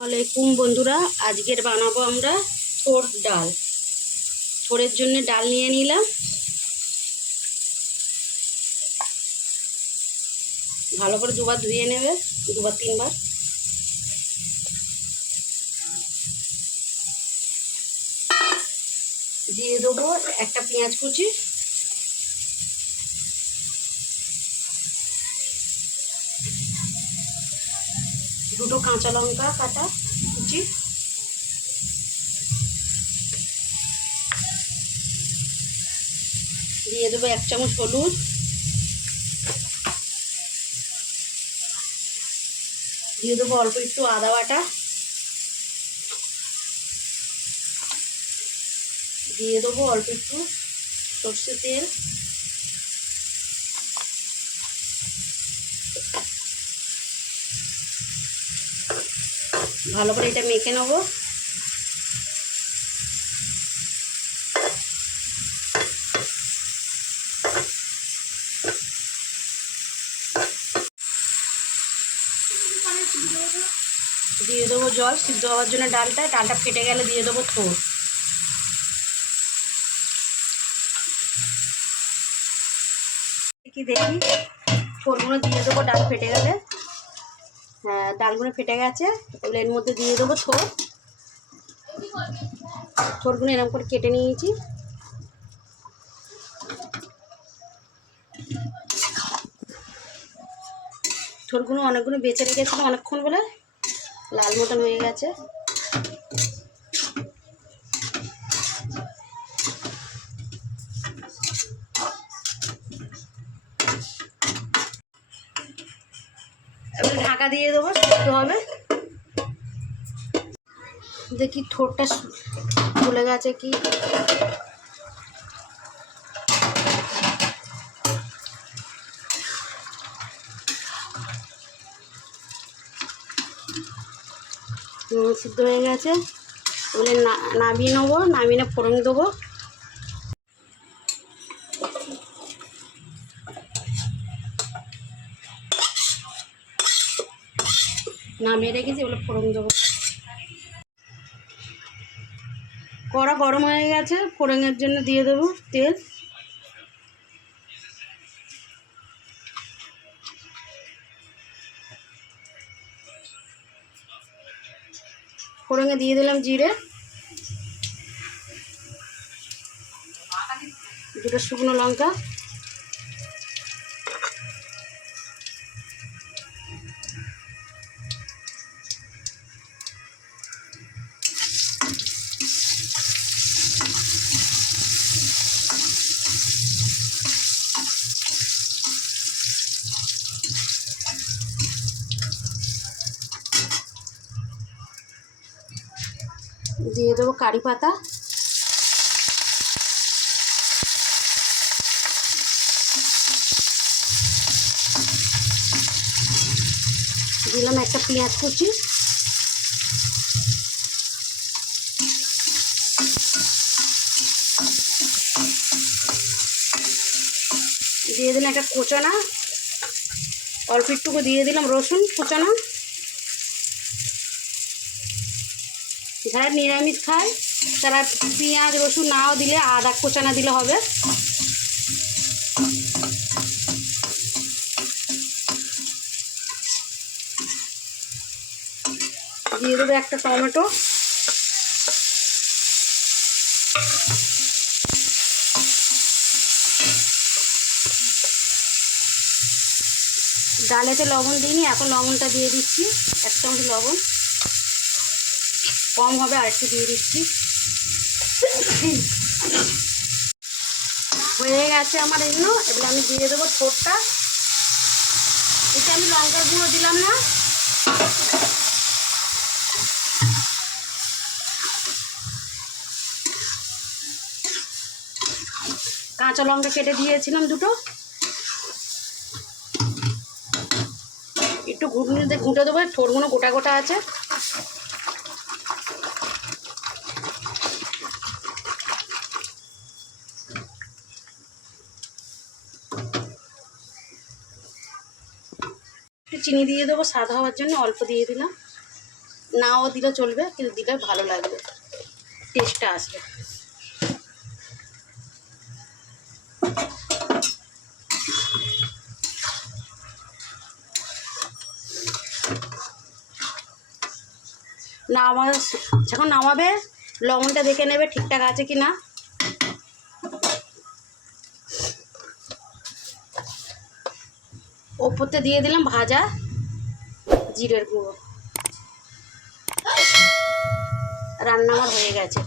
আলাইকুম বন্ধুরা, আজকের বানাবো আমরা ছোট ডাল। ছোড়ের জন্য ডাল নিয়ে নিলাম, ভালো করে দুবার ধুয়ে নেবে, দুবার তিনবার। দিয়ে দেবো একটা পেঁয়াজ কুচি, দুটো কাঁচা লঙ্কা কাটা কুচি, দিয়ে দেবো 1 চামচ হলুদ, দিয়ে দেবো অল্প একটু আদা বাটা, দিয়ে দেবো অল্প একটু সর্ষের তেল, ভালো করে এটা মেখে নেবো। দিয়ে দেবো জল সিদ্ধ হওয়ার জন্য। ডালটা ফেটে গেলে দিয়ে দেবো থোড়। দেখি থোড়গুলো দিয়ে দেবো ডাল ফেটে গেলে। হ্যাঁ, ডালগুলো ফেটে গেছে। এবার এর মধ্যে দিয়ে দেবো থোড়গুলো এরকম করে কেটে নিয়েছি। থোড়গুলো অনেকগুলো বেঁচে রেখেছিলাম অনেকক্ষণ বলে, লাল মতন হয়ে গেছে। এবার ঢাকা দিয়ে দেবো, সিদ্ধ হবে। দেখি থোড়টা ফুলে গেছে কি। সিদ্ধ হয়ে গেছে। এবারে নামিয়ে নেবো, নামিয়ে ফোড়ন দেবো। নামিয়ে রেখেছি, এগুলো ফোড়ন দেবো। কড়া গরম হয়ে গেছে, ফোড়নের জন্য দিয়ে দেবো তেল। ফোড়নে দিয়ে দিলাম জিরে, দুটো শুকনো লঙ্কা, দিয়ে দেবো কারি পাতা, দিলাম একটা পেঁয়াজ কুচি, দিয়ে দিলাম একটা কোচানা, অল্প একটুকু দিয়ে দিলাম রসুন কোচানা। যারা নিরামিষ খায় তারা পেঁয়াজ রসুন নাও দিলে আদা কোচানা দিলে হবে। দিয়ে দেবো একটা টমেটো, ডালেতে লবণ দিইনি, এখন লবণটা দিয়ে দিচ্ছি। 1 চামচ লবণ, কম হবে আর একটু দিয়ে দিচ্ছি। হয়ে গেছে আমার এগুলো। এবার আমি দিয়ে দেবো থোড়টা। এটা আমি লঙ্কার গুঁড়ো দিলাম না, কাঁচা লঙ্কা কেটে দিয়েছিলাম দুটো। একটু ঘুটনিতে ঘুঁটে দেবো, থোড়গুলো গোটা গোটা আছে। একটু চিনি দিয়ে দেবো স্বাদ হওয়ার জন্য, অল্প দিয়ে দিলাম। নাও দিলে চলবে, কিন্তু দিলে ভালো লাগবে, টেস্টটা আসবে। যখন নামাবে লবণটা দেখে নেবে ঠিকঠাক আছে কি না। ওপরতে দিয়ে দিলাম ভাজা জিরের গুঁড়ো। রান্না আমার হয়ে গেছে।